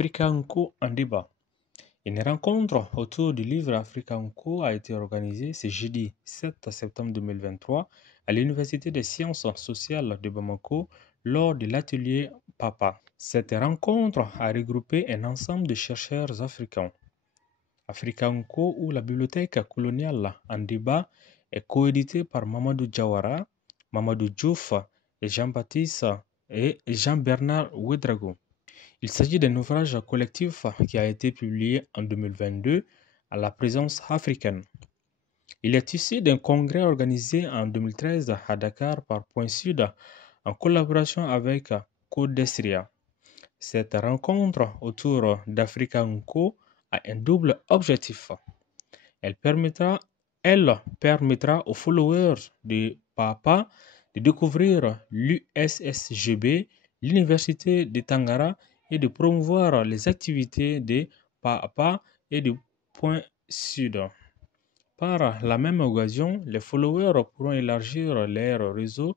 Africanco en débat. Une rencontre autour du livre Africanco a été organisée ce jeudi 7 septembre 2023 à l'Université des sciences sociales de Bamako lors de l'atelier PAPA. Cette rencontre a regroupé un ensemble de chercheurs africains. Africanco ou la bibliothèque coloniale en débat est coédité par Mamadou Diawara, Mamadou Diouf et Jean-Baptiste et Jean-Bernard Ouedraogo. Il s'agit d'un ouvrage collectif qui a été publié en 2022 à la présence africaine. Il est issu d'un congrès organisé en 2013 à Dakar par Point Sud en collaboration avec Codesria. Cette rencontre autour d'Africanco a un double objectif. Elle permettra aux followers de PAPA de découvrir l'USSGB, l'Université de Tangara et de promouvoir les activités de PAPA et du Point Sud. Par la même occasion, les followers pourront élargir leur réseau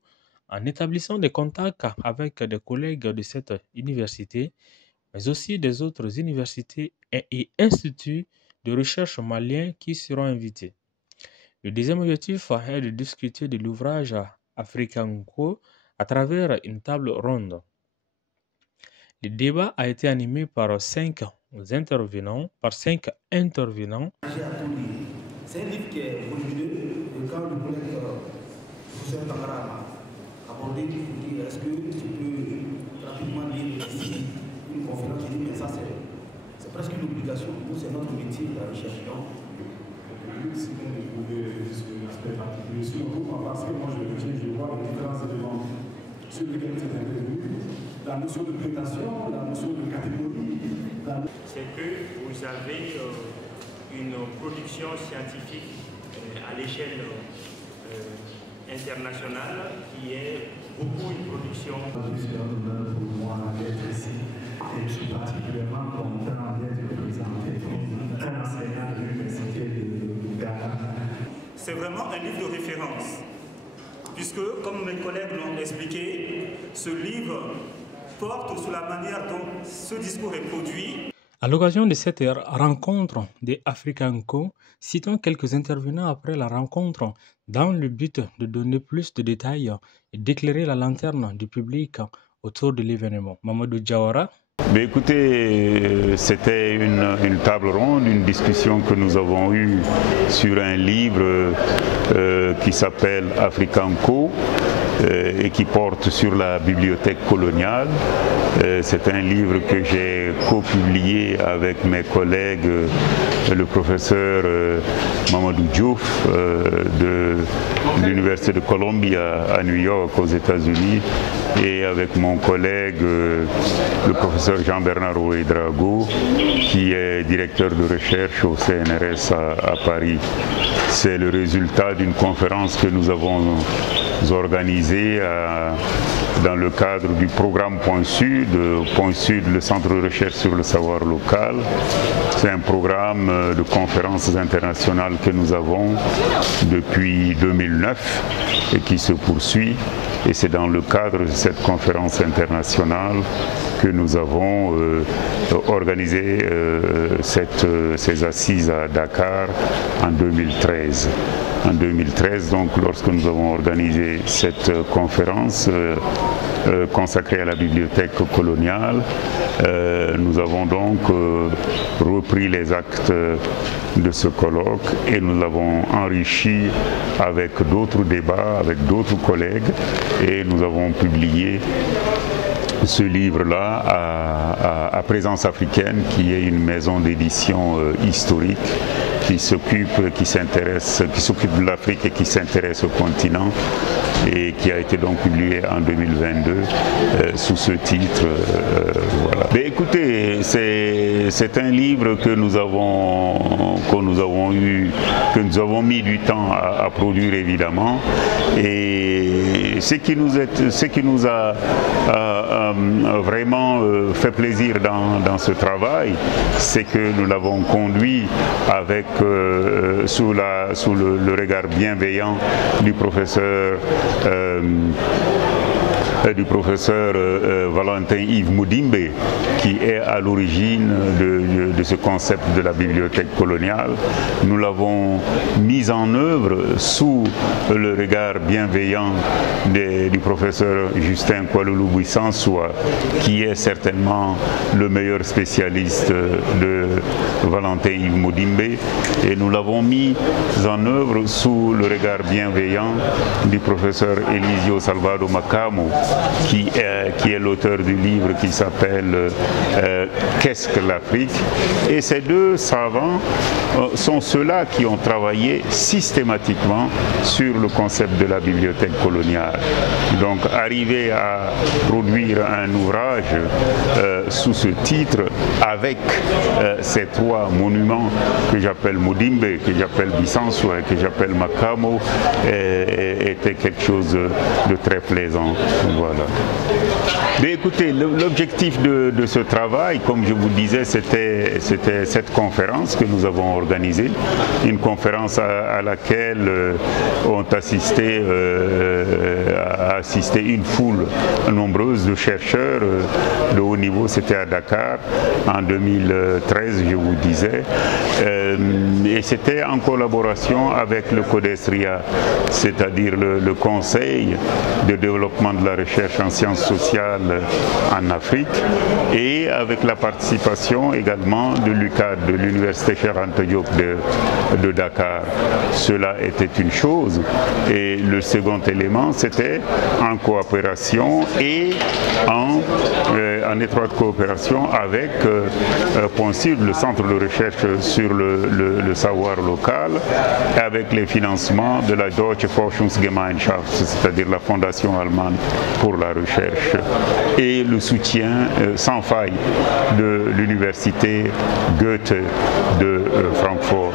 en établissant des contacts avec des collègues de cette université, mais aussi des autres universités et instituts de recherche maliens qui seront invités. Le deuxième objectif est de discuter de l'ouvrage Africanco à travers une table ronde. Le débat a été animé par cinq intervenants. C'est un livre qui est volumineux, et quand le collègue professeur Tamara a abordé, il faut dire est-ce que tu peux rapidement lire ici une conférence, j'ai dit mais ça c'est presque une obligation, nous c'est notre métier, la recherche. Oui, c'est bien de trouver un aspect particulier sur le groupe, parce que moi je vois les différents éléments sur lesquels c'est intervenu, la notion de présentation, la notion de catégorie. C'est que vous avez une production scientifique à l'échelle internationale qui est beaucoup une production. C'est un honneur pour moi d'être ici et je suis particulièrement content d'être présenté comme un enseignant de l'université de Ghana. C'est vraiment un livre de référence, puisque, comme mes collègues l'ont expliqué, ce livre porte sur la manière dont ce discours est produit. À l'occasion de cette rencontre des Africanco, citons quelques intervenants après la rencontre dans le but de donner plus de détails et d'éclairer la lanterne du public autour de l'événement. Mamadou Diawara. Mais écoutez, c'était une table ronde, une discussion que nous avons eue sur un livre qui s'appelle Africanco et qui porte sur la bibliothèque coloniale. C'est un livre que j'ai co-publié avec mes collègues, le professeur Mamadou Diouf de l'Université de Columbia à New York aux États-Unis et avec mon collègue le professeur Jean-Bernard Ouedraogo qui est directeur de recherche au CNRS à Paris. C'est le résultat d'une conférence que nous avons organisée dans le cadre du programme Point Sud, le centre de recherche sur le savoir local. C'est un programme de conférences internationales que nous avons depuis 2009 et qui se poursuit. Et c'est dans le cadre de cette conférence internationale que nous avons organisé ces assises à Dakar en 2013. En 2013, donc, lorsque nous avons organisé cette conférence consacrée à la bibliothèque coloniale, nous avons donc repris les actes de ce colloque et nous l'avons enrichi avec d'autres débats, avec d'autres collègues et nous avons publié ce livre-là à Présence africaine, qui est une maison d'édition historique qui s'occupe de l'Afrique et qui s'intéresse au continent et qui a été donc publié en 2022 sous ce titre. Voilà. Mais écoutez, c'est un livre que nous avons mis du temps à produire évidemment, et ce qui nous a vraiment fait plaisir dans ce travail, c'est que nous l'avons conduit avec sous le regard bienveillant du professeur du professeur Valentin Yves Mudimbe, qui est à l'origine de ce concept de la bibliothèque coloniale. Nous l'avons mis en œuvre sous le regard bienveillant du professeur Justin Kwalulu-Bwissanswa, qui est certainement le meilleur spécialiste de Valentin Yves Mudimbe, et nous l'avons mis en œuvre sous le regard bienveillant du professeur Elisio Salvador Macamo, qui est l'auteur du livre qui s'appelle Qu'est-ce que l'Afrique? Et ces deux savants sont ceux-là qui ont travaillé systématiquement sur le concept de la bibliothèque coloniale. Donc arriver à produire un ouvrage sous ce titre avec ces trois monuments que j'appelle Mudimbe, que j'appelle Bwissanswa et que j'appelle Macamo était quelque chose de très plaisant. Voilà. Mais écoutez, l'objectif de ce travail, comme je vous disais, c'était cette conférence que nous avons organisée, une conférence à laquelle ont assisté une foule nombreuse de chercheurs de haut niveau. C'était à Dakar en 2013, je vous disais, et c'était en collaboration avec le CODESRIA, c'est-à-dire le Conseil de développement de la recherche en sciences sociales en Afrique, et avec la participation également de l'UCAD, de l'Université Cheikh Anta Diop de Dakar. Cela était une chose, et le second élément, c'était en coopération et en étroite coopération avec PONSID, le centre de recherche sur le savoir local, avec les financements de la Deutsche Forschungsgemeinschaft, c'est-à-dire la fondation allemande pour la recherche, et le soutien sans faille de l'université Goethe de Francfort.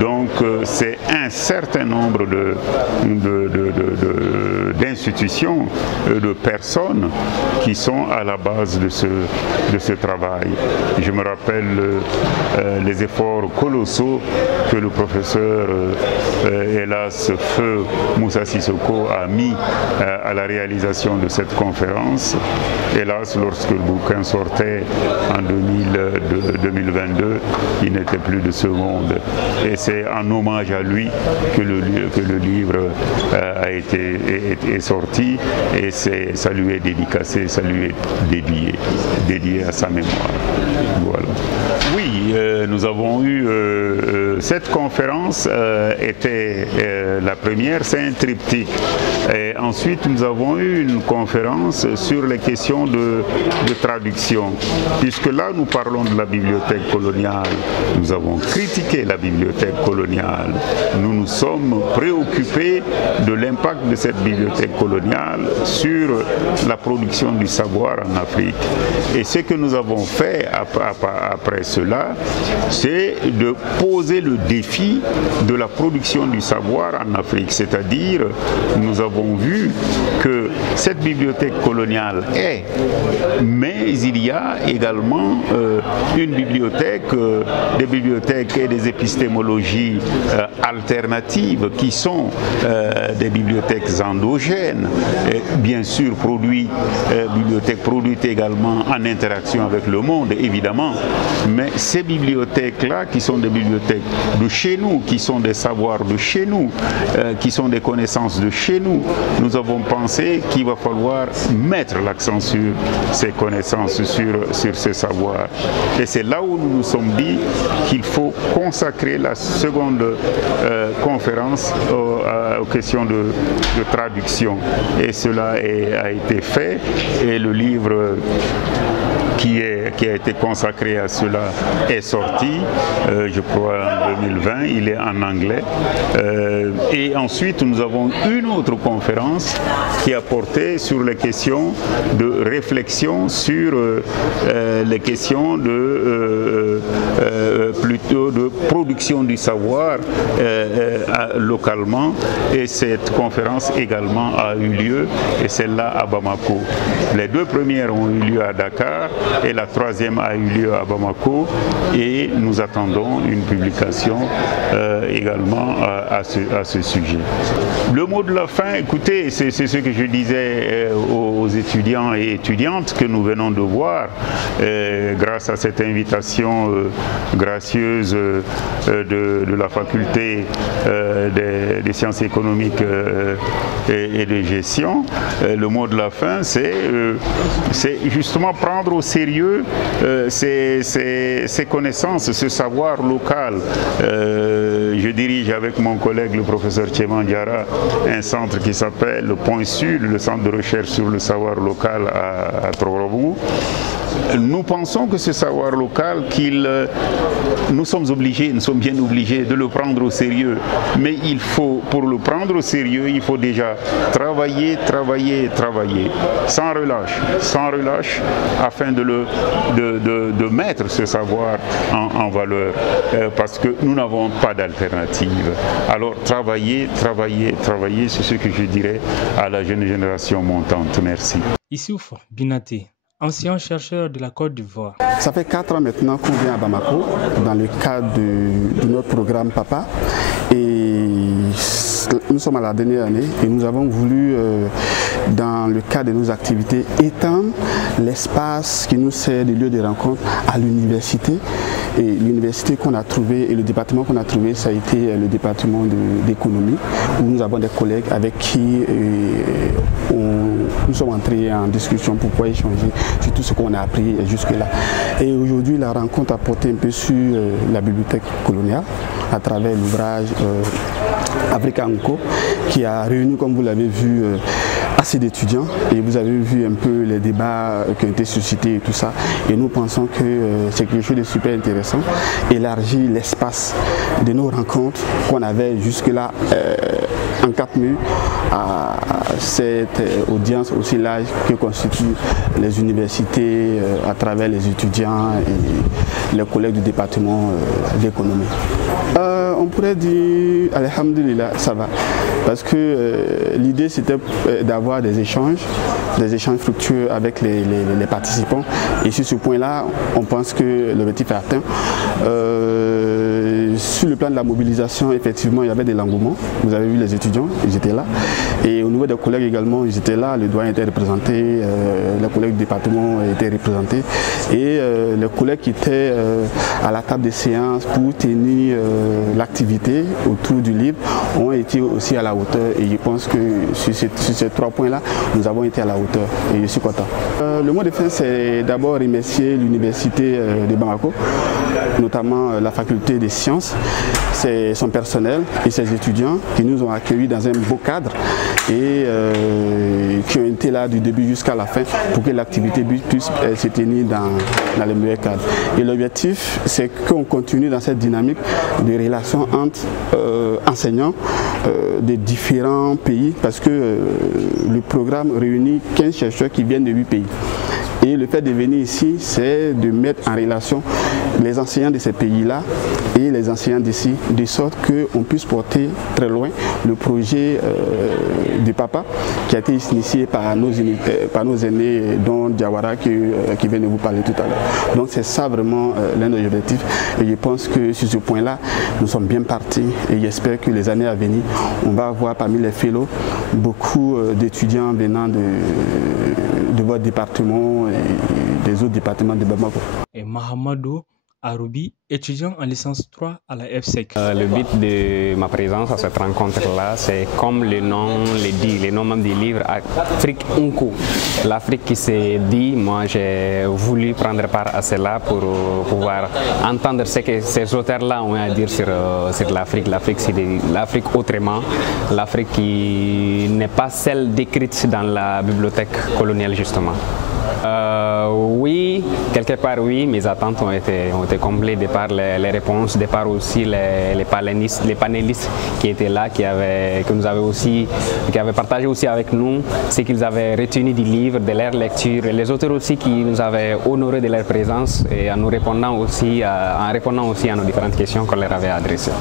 Donc c'est un certain nombre d'institutions, de personnes qui sont à la base de ce travail. Je me rappelle les efforts colossaux que le professeur, hélas, feu Moussa Sissoko a mis à la réalisation de cette conférence. Hélas, lorsque le bouquin sortait en 2022, il n'était plus de ce monde. Et c'est en hommage à lui que le livre est sorti, et ça lui est dédicacé, ça lui est dédié à sa mémoire. Voilà. Oui, nous avons eu cette conférence était la première, c'est un triptyque. Et ensuite, nous avons eu une conférence sur les questions de traduction, puisque là, nous parlons de la bibliothèque coloniale. Nous avons critiqué la bibliothèque coloniale. Nous nous sommes préoccupés de l'impact de cette bibliothèque coloniale sur la production du savoir en Afrique. Et ce que nous avons fait après cela, c'est de poser le défi de la production du savoir en Afrique. C'est-à-dire, nous avons vu que cette bibliothèque coloniale est, mais il y a également une bibliothèque, des bibliothèques et des épistémologies alternatives qui sont des bibliothèques endogènes, et bien sûr bibliothèques produites également en interaction avec le monde, évidemment, mais ces bibliothèques-là qui sont des bibliothèques de chez nous, qui sont des savoirs de chez nous, qui sont des connaissances de chez nous, nous avons pensé qu'il va falloir mettre l'accent sur ces connaissances, sur ces savoirs. Et c'est là où nous nous sommes dit qu'il faut consacrer la seconde conférence aux questions de traduction. Et cela a été fait, et le livre qui a été consacré à cela est sorti, je crois en 2020, il est en anglais. Et ensuite, nous avons une autre conférence qui a porté sur les questions de réflexion sur les questions plutôt de production du savoir localement. Et cette conférence également a eu lieu, et celle-là à Bamako. Les deux premières ont eu lieu à Dakar, et la troisième a eu lieu à Bamako, et nous attendons une publication également à ce sujet. Le mot de la fin, écoutez, c'est ce que je disais au aux étudiants et étudiantes que nous venons de voir grâce à cette invitation gracieuse de la faculté des sciences économiques et de gestion. Le mot de la fin, c'est justement prendre au sérieux ces connaissances, ce savoir local. Je dirige avec mon collègue le professeur Tcheman Diara un centre qui s'appelle le Point Sud, le centre de recherche sur le savoir local à Trogobou. Nous pensons que ce savoir local, nous sommes bien obligés de le prendre au sérieux. Mais pour le prendre au sérieux, il faut déjà travailler, sans relâche, afin de mettre ce savoir en valeur, parce que nous n'avons pas d'alternative. Alors travailler, c'est ce que je dirais à la jeune génération montante. Merci. Issouf Binaté, ancien chercheur de la Côte d'Ivoire. Ça fait 4 ans maintenant qu'on vient à Bamako dans le cadre de notre programme PAPA. Et nous sommes à la dernière année et nous avons voulu, dans le cadre de nos activités, étendre l'espace qui nous sert de lieu de rencontre à l'université. Et l'université qu'on a trouvée et le département qu'on a trouvé, ça a été le département d'économie, où nous avons des collègues avec qui nous sommes entrés en discussion pour pouvoir échanger sur tout ce qu'on a appris jusque-là. Et aujourd'hui, la rencontre a porté un peu sur la bibliothèque coloniale à travers l'ouvrage Africa Nko, qui a réuni, comme vous l'avez vu, assez d'étudiants, et vous avez vu un peu les débats qui ont été suscités et tout ça, et nous pensons que c'est quelque chose de super intéressant, élargir l'espace de nos rencontres qu'on avait jusque-là en 4 murs à cette audience aussi large que constituent les universités à travers les étudiants et les collègues du département d'économie. On pourrait dire, alhamdulillah, ça va. Parce que l'idée c'était d'avoir des échanges fructueux avec les participants. Et sur ce point-là, on pense que l'objectif est atteint. Sur le plan de la mobilisation, effectivement, il y avait de l'engouement. Vous avez vu les étudiants, ils étaient là. Et au niveau des collègues également, ils étaient là. Le doyen était représenté, les collègues du département étaient représentés. Et les collègues qui étaient à la table des séances pour tenir l'activité autour du livre ont été aussi à la hauteur. Et je pense que sur ces 3 points-là, nous avons été à la hauteur. Et je suis content. Le mot de fin, c'est d'abord remercier l'université de Bamako, notamment la faculté des sciences, son personnel et ses étudiants qui nous ont accueillis dans un beau cadre et qui ont été là du début jusqu'à la fin pour que l'activité puisse se tenir dans le meilleur cadre. Et l'objectif, c'est qu'on continue dans cette dynamique de relations entre enseignants de différents pays, parce que le programme réunit 15 chercheurs qui viennent de 8 pays. Et le fait de venir ici, c'est de mettre en relation les enseignants de ces pays-là et les enseignants d'ici, de sorte qu'on puisse porter très loin le projet du PAPA qui a été initié par nos aînés, dont Diawara qui vient de vous parler tout à l'heure. Donc c'est ça vraiment l'un des objectifs. Et je pense que sur ce point-là, nous sommes bien partis et j'espère que les années à venir, on va avoir parmi les fellows beaucoup d'étudiants venant de votre département et des autres départements de Bamako. Et Mahamadou Aroubi, étudiant en licence 3 à la FSEC. Le but de ma présence à cette rencontre-là, c'est comme le nom le dit, le nom même du livre, Afrique Nko. L'Afrique qui s'est dit, moi j'ai voulu prendre part à cela pour pouvoir entendre ce que ces auteurs-là ont à dire sur l'Afrique. L'Afrique, c'est l'Afrique autrement, l'Afrique qui n'est pas celle décrite dans la bibliothèque coloniale justement. Oui, quelque part oui, mes attentes ont été comblées de par les réponses, de par aussi les panélistes qui étaient là, qui avaient partagé aussi avec nous ce qu'ils avaient retenu du livre, de leur lecture, et les auteurs aussi qui nous avaient honorés de leur présence et en répondant aussi à nos différentes questions qu'on leur avait adressées.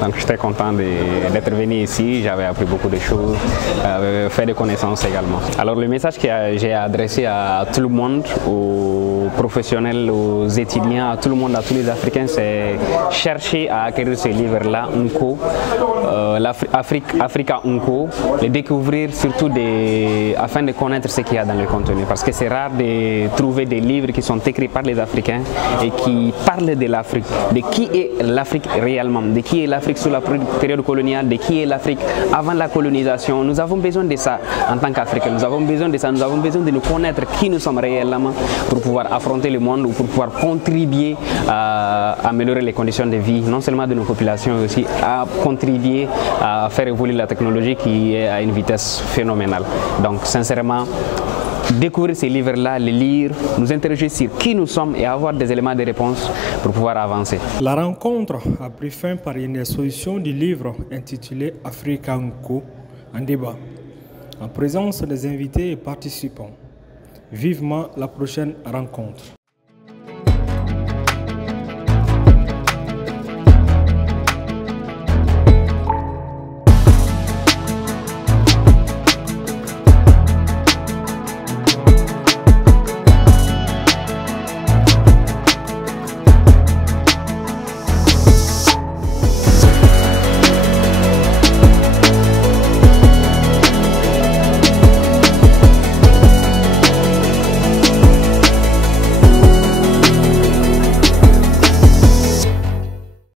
Donc j'étais content d'être venu ici, j'avais appris beaucoup de choses, fait des connaissances également. Alors le message que j'ai adressé à tout le monde, aux professionnels, aux étudiants, à tout le monde, à tous les Africains, c'est chercher à acquérir ce livre-là, Unco, Africa Unco, les découvrir surtout afin de connaître ce qu'il y a dans le contenu. Parce que c'est rare de trouver des livres qui sont écrits par les Africains et qui parlent de l'Afrique, de qui est l'Afrique réellement, de qui est l'Afrique sous la période coloniale, de qui est l'Afrique avant la colonisation. Nous avons besoin de ça en tant qu'Africains, nous avons besoin de ça, nous avons besoin de nous connaître qui nous sommes réellement pour pouvoir affronter le monde ou pour pouvoir contribuer à améliorer les conditions de vie, non seulement de nos populations, mais aussi à contribuer à faire évoluer la technologie qui est à une vitesse phénoménale. Donc sincèrement, découvrir ces livres-là, les lire, nous interroger sur qui nous sommes et avoir des éléments de réponse pour pouvoir avancer. La rencontre a pris fin par une exposition du livre intitulé Africa Unco en débat, en présence des invités et participants. Vivement la prochaine rencontre.